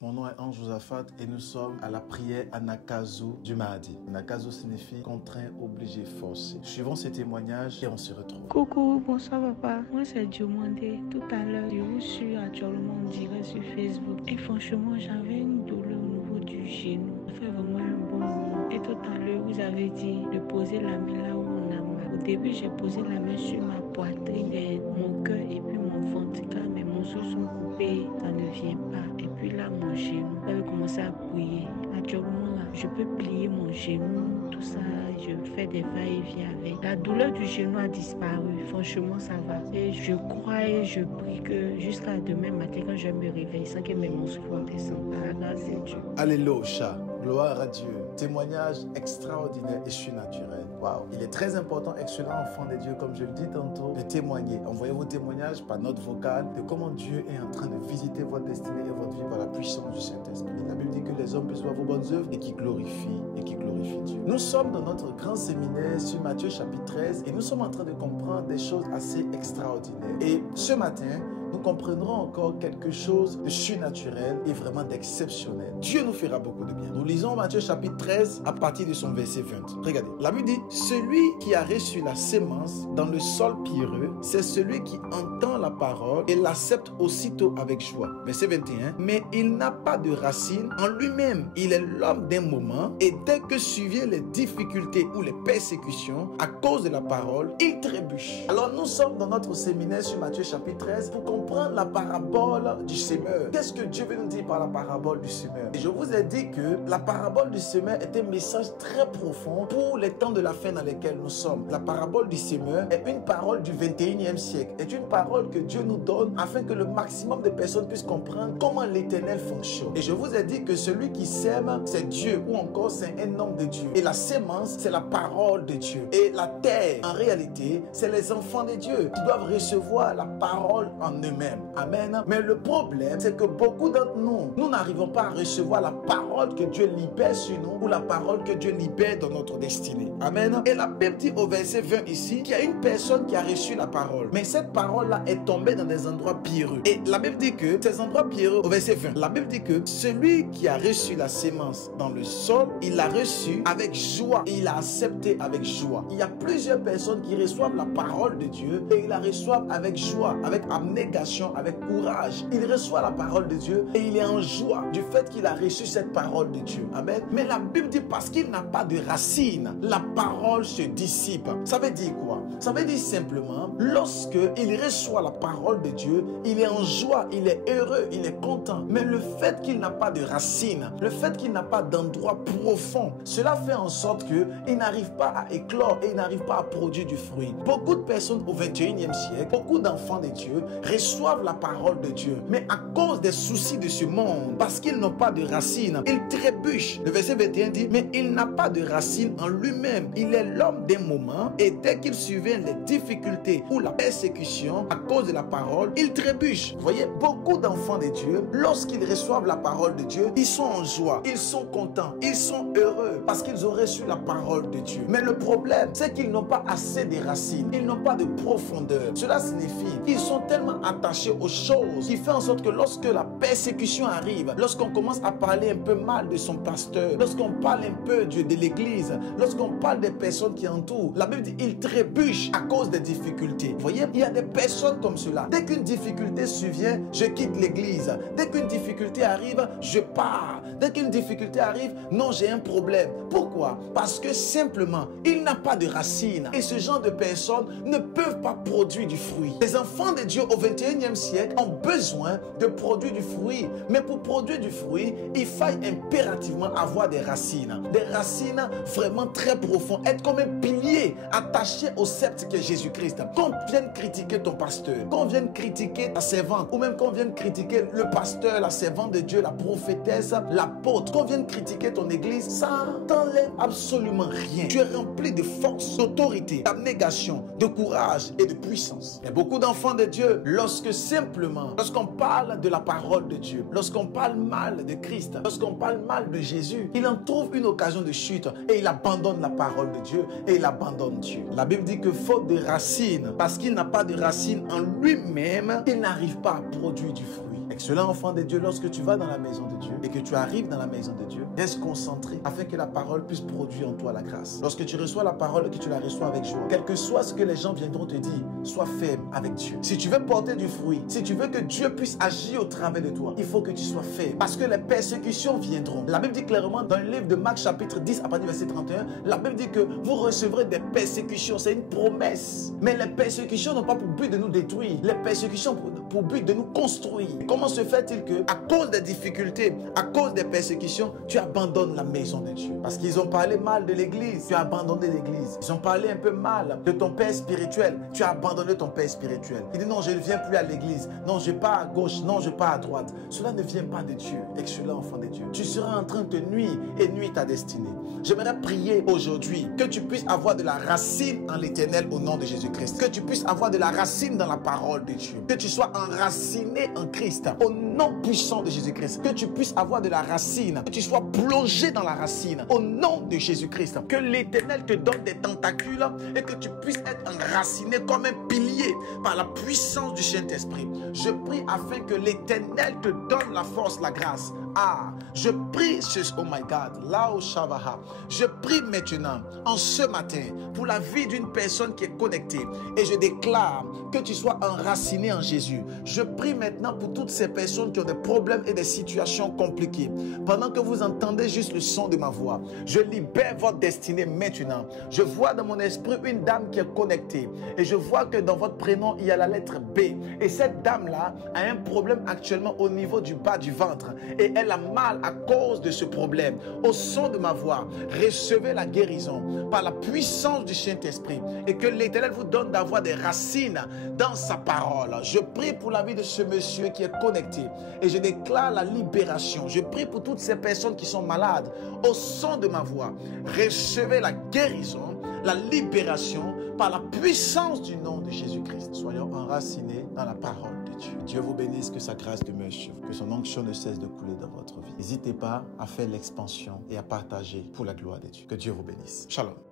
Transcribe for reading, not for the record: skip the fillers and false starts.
Mon nom est Ange Josaphat et nous sommes à la prière Anakazo du Mahdi. Anakazo signifie contraint, obligé, forcé. Suivons ces témoignages et on se retrouve. Coucou, bonsoir papa. Moi c'est Diomandé. Tout à l'heure, je vous suis actuellement en direct sur Facebook. Et franchement, j'avais une douleur au niveau du genou. Ça fait vraiment un bon moment. Et tout à l'heure, vous avez dit de poser la main là où on a mal. Au début, j'ai posé la main sur ma poitrine, mon cœur et puis mon ventre. Car mes morceaux sont coupés, ça ne vient pas. Et puis là, mon genou, j'avais commencé à briller. Actuellement, là, je peux plier mon genou, tout ça. Je fais des va-et-vient avec. La douleur du genou a disparu. Franchement, ça va. Et je crois et je prie que jusqu'à demain matin, quand je me réveille, sans que mes muscles vont descendre. Par la grâce de Dieu. Alléluia. Gloire à Dieu. Témoignage extraordinaire et surnaturel. Waouh. Il est très important, excellent enfant de Dieu, comme je le dis tantôt, de témoigner. Envoyez vos témoignages par note vocale de comment Dieu est en train de visiter votre destinée et votre vie par la puissance du Saint-Esprit. La Bible dit que les hommes perçoivent vos bonnes œuvres et qui glorifient Dieu. Nous sommes dans notre grand séminaire sur Matthieu chapitre 13 et nous sommes en train de comprendre des choses assez extraordinaires. Et ce matin, nous comprendrons encore quelque chose de surnaturel et vraiment d'exceptionnel. Dieu nous fera beaucoup de bien. Nous lisons Matthieu chapitre 13 à partir de son verset 20. Regardez, la Bible dit, celui qui a reçu la sémence dans le sol pierreux, c'est celui qui entend la parole et l'accepte aussitôt avec joie. Verset 21, mais il n'a pas de racine en lui-même. Il est l'homme d'un moment et dès que surviennent les difficultés ou les persécutions à cause de la parole, il trébuche. Alors nous sommes dans notre séminaire sur Matthieu chapitre 13 pour comprendre la parabole du semeur. Qu'est-ce que Dieu veut nous dire par la parabole du semeur? Et je vous ai dit que la parabole du semeur est un message très profond pour les temps de la fin dans lesquels nous sommes. La parabole du semeur est une parole du 21e siècle. Est une parole que Dieu nous donne afin que le maximum de personnes puissent comprendre comment l'Éternel fonctionne. Et je vous ai dit que celui qui sème, c'est Dieu ou encore c'est un homme de Dieu. Et la sémence, c'est la parole de Dieu. Et la terre, en réalité, c'est les enfants de Dieu qui doivent recevoir la parole en eux-mêmes. Amen. Mais le problème, c'est que beaucoup d'entre nous n'arrivons pas à recevoir la parole que Dieu libère sur nous ou la parole que Dieu libère dans notre destinée. Amen. Et la Bible dit au verset 20 ici qu'il y a une personne qui a reçu la parole. Mais cette parole-là est tombée dans des endroits pierreux. Et la Bible dit que ces endroits pierreux, au verset 20, la Bible dit que celui qui a reçu la sémence dans le sol, il l'a reçu avec joie et il l'a accepté avec joie. Il y a plusieurs personnes qui reçoivent la parole de Dieu et ils la reçoivent avec joie, avec abnégation, avec courage. Il reçoit la parole de Dieu et il est en joie du fait qu'il a reçu cette parole de Dieu. Amen. Mais la Bible dit parce qu'il n'a pas de racine, la parole se dissipe. Ça veut dire quoi? Ça veut dire simplement, lorsque il reçoit la parole de Dieu, il est en joie, il est heureux, il est content. Mais le fait qu'il n'a pas de racine, le fait qu'il n'a pas d'endroit profond, cela fait en sorte qu'il n'arrive pas à éclore et il n'arrive pas à produire du fruit. Beaucoup de personnes au 21e siècle, beaucoup d'enfants de Dieu reçoivent la parole de Dieu. Mais à cause des soucis de ce monde, parce qu'ils n'ont pas de racines, ils trébuchent. Le verset 21 dit, mais il n'a pas de racine en lui-même. Il est l'homme d'un moment et dès qu'il survient les difficultés ou la persécution à cause de la parole, il trébuche. Vous voyez, beaucoup d'enfants de Dieu, lorsqu'ils reçoivent la parole de Dieu, ils sont en joie, ils sont contents, ils sont heureux parce qu'ils ont reçu la parole de Dieu. Mais le problème, c'est qu'ils n'ont pas assez de racines, ils n'ont pas de profondeur. Cela signifie qu'ils sont tellement attachés aux choses qui fait en sorte que lorsque la persécution arrive, lorsqu'on commence à parler un peu mal de son pasteur, lorsqu'on parle un peu de l'église, lorsqu'on parle des personnes qui entourent, la Bible dit ils trébuchent à cause des difficultés. Vous voyez, il y a des personnes comme cela. Dès qu'une difficulté survient, je quitte l'église. Dès qu'une difficulté arrive, je pars. Dès qu'une difficulté arrive, non, j'ai un problème. Pourquoi? Parce que simplement, il n'a pas de racines. Et ce genre de personnes ne peuvent pas produire du fruit. Les enfants de Dieu au 21e siècle ont besoin de produire du fruit. Mais pour produire du fruit, il faille impérativement avoir des racines. Des racines vraiment très profondes. Être comme un pilier attaché au sceptre qu'est Jésus-Christ. Quand on vient critiquer ton pasteur, quand on vient critiquer ta servante, ou même quand on vient critiquer le pasteur, la servante de Dieu, la prophétesse, l'apôtre, quand on vient critiquer ton église, ça t'enlève absolument rien. Tu es rempli de force, d'autorité, d'abnégation, de courage et de puissance. Il y a beaucoup d'enfants de Dieu, lorsqu'on parle de la parole de Dieu, lorsqu'on parle mal de Christ, lorsqu'on parle mal de Jésus, il en trouve une occasion de chute et il abandonne la parole de Dieu et il abandonne Dieu. La Bible dit que faute de racines, parce qu'il n'a pas de racines en lui-même, il n'arrive pas à produire du fruit. Excellent enfant de Dieu, lorsque tu vas dans la maison de Dieu et que tu arrives dans la maison de Dieu, reste concentré afin que la parole puisse produire en toi la grâce. Lorsque tu reçois la parole et que tu la reçois avec joie, quel que soit ce que les gens viendront te dire, sois ferme avec Dieu. Si tu veux porter du fruit, si tu veux que Dieu puisse agir au travers de toi, il faut que tu sois ferme parce que les persécutions viendront. La Bible dit clairement dans le livre de Marc chapitre 10 à partir du verset 31, la Bible dit que vous recevrez des persécutions. C'est une promesse. Mais les persécutions n'ont pas pour but de nous détruire. Les persécutions ont pour but de nous construire. Comment se fait-il que, à cause des difficultés, à cause des persécutions, tu abandonnes la maison de Dieu? Parce qu'ils ont parlé mal de l'église, tu as abandonné l'église. Ils ont parlé un peu mal de ton père spirituel, tu as abandonné ton père spirituel. Il dit non, je ne viens plus à l'église, non, je pars à gauche, non, je pars à droite. Cela ne vient pas de Dieu, excellent enfant de Dieu. Tu seras en train de te nuire et nuire ta destinée. J'aimerais prier aujourd'hui que tu puisses avoir de la racine en l'Éternel au nom de Jésus-Christ. Que tu puisses avoir de la racine dans la parole de Dieu. Que tu sois enraciné en Christ au nom puissant de Jésus-Christ. Que tu puisses avoir de la racine. Que tu sois plongé dans la racine au nom de Jésus-Christ. Que l'Éternel te donne des tentacules et que tu puisses être enraciné comme un pilier par la puissance du Saint-Esprit. Je prie afin que l'Éternel te donne la force, la grâce. Je prie, oh my God, là au Shavaha, je prie maintenant, en ce matin, pour la vie d'une personne qui est connectée, et je déclare que tu sois enraciné en Jésus. Je prie maintenant pour toutes ces personnes qui ont des problèmes et des situations compliquées. Pendant que vous entendez juste le son de ma voix, je libère votre destinée maintenant. Je vois dans mon esprit une dame qui est connectée, et je vois que dans votre prénom, il y a la lettre B. Et cette dame-là a un problème actuellement au niveau du bas du ventre, et elle a mal à cause de ce problème. Au son de ma voix, recevez la guérison par la puissance du Saint-Esprit et que l'Éternel vous donne d'avoir des racines dans sa parole. Je prie pour la vie de ce monsieur qui est connecté et je déclare la libération. Je prie pour toutes ces personnes qui sont malades. Au son de ma voix, recevez la guérison, la libération par la puissance du nom de Jésus-Christ. Soyons enracinés dans la parole de Dieu. Dieu vous bénisse, que sa grâce demeure sur vous, que son onction ne cesse de couler dans votre vie. N'hésitez pas à faire l'expansion et à partager pour la gloire de Dieu. Que Dieu vous bénisse. Shalom.